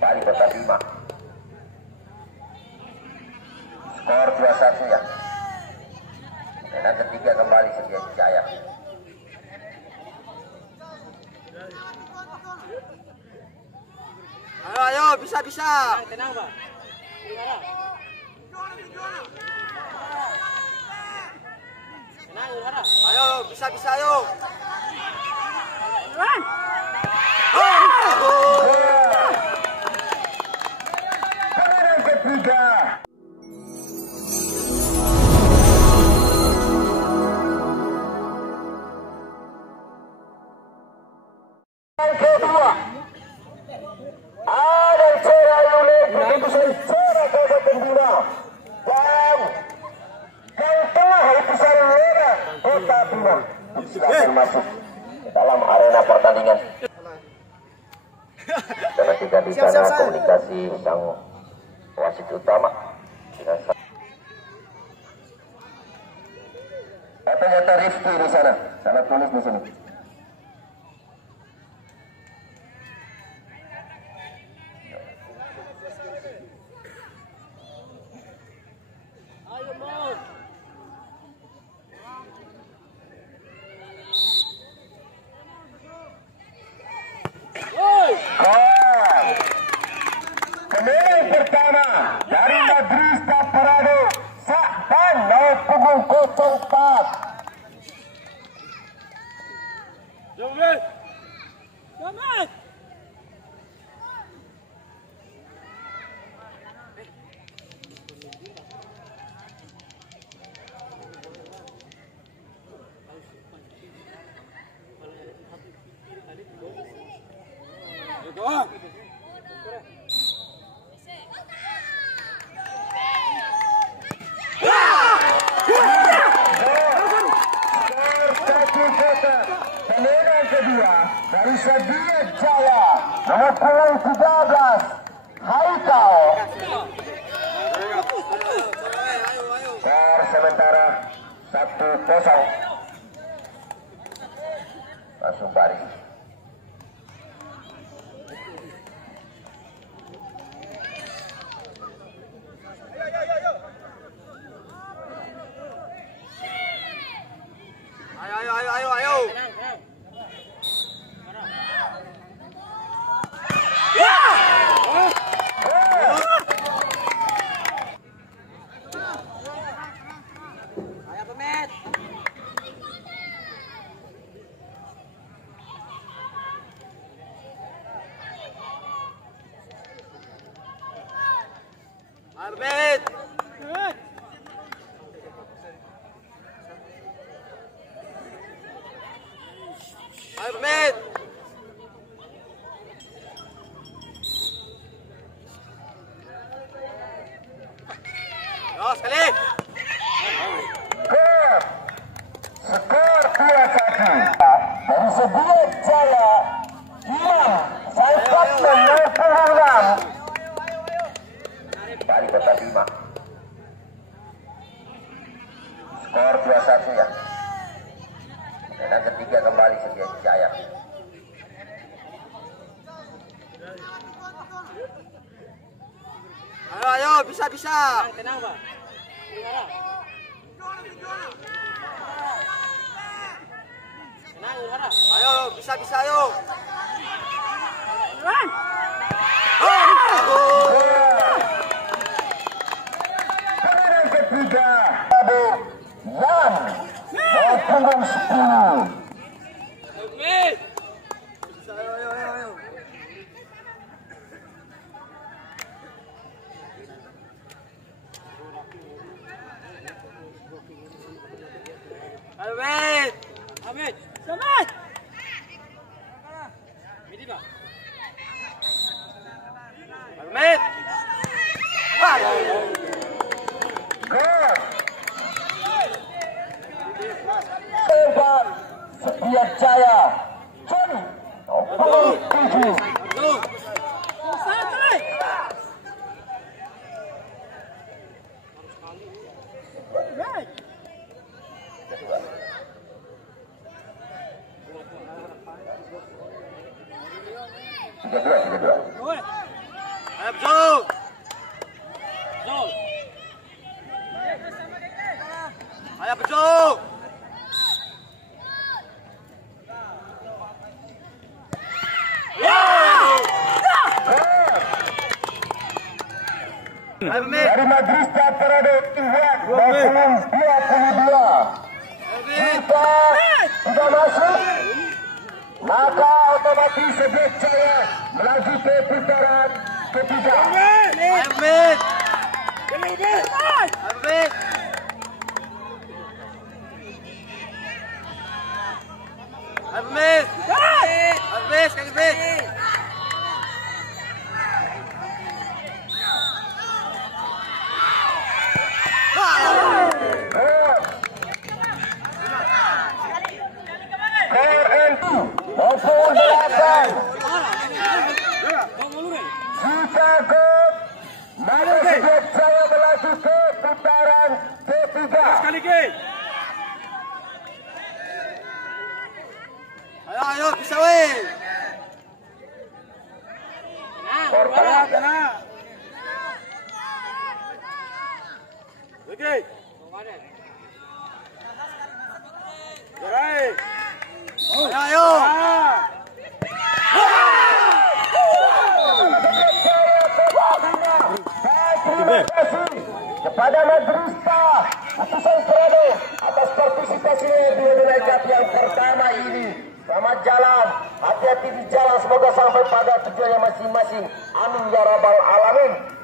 Bali Kota Bima. Skor 2-1 ya. Dan ketiga kembali Setia Jaya. Ayo, bisa. Tenang, Pak. Ayo, bisa, ayo. Kemenangan ketiga. Yang kedua, ada Serayule keputusan secara gagah gembira dan yang tengah Hapusan Lera Kota Bima silakan masuk ke dalam arena pertandingan. Karena tidak di sana komunikasi sang wasit utama dengan ternyata Rifki di sana, sangat tulis di sini. Kemenangan pertama dari Madrid Parado Sakban 0.04. Jamet. Kemenangan kedua dari Setia Jaya nomor punggung 13 Haikal. Skor sementara 1-0. Langsung baris. Ayo. Arbit. Arbit. Sekali. Skor 2-1 dari Setia Jaya Imam Saifat nomor 6 Bali Kota Bima. Skor 2-1 ya. Dan ketiga kembali Setia Jaya. Ayo, bisa. Tenang, Pak. Ayo, bisa, ayo. Kemenangan ketiga Abu Yan nomor punggung 10. Ayo. Amit. Selamat. Amit. Gol. Sebab Setia Jaya Johnny nomor 7. Tiga dua. Ayo Zul. Ayo Zul. Dari Madrista Parade Iwak 22. Jika sudah masuk, maka otomatis Sebet Jaya melaju ke putaran ketiga. Amit. Amit. Amit. Amit. Amit. Maupun 8. Jika gol, maka Sebet Jaya melaju ke putaran ketiga. Ayo, bisa weh. Tenang. Oke. Ayo. Terima kasih kepada Madrista Utusan Parade atas partisipasinya di Indonesia Cup yang pertama ini. Selamat jalan, hati-hati di jalan, semoga sampai pada tujuannya masing-masing. Amin ya rabbal alamin.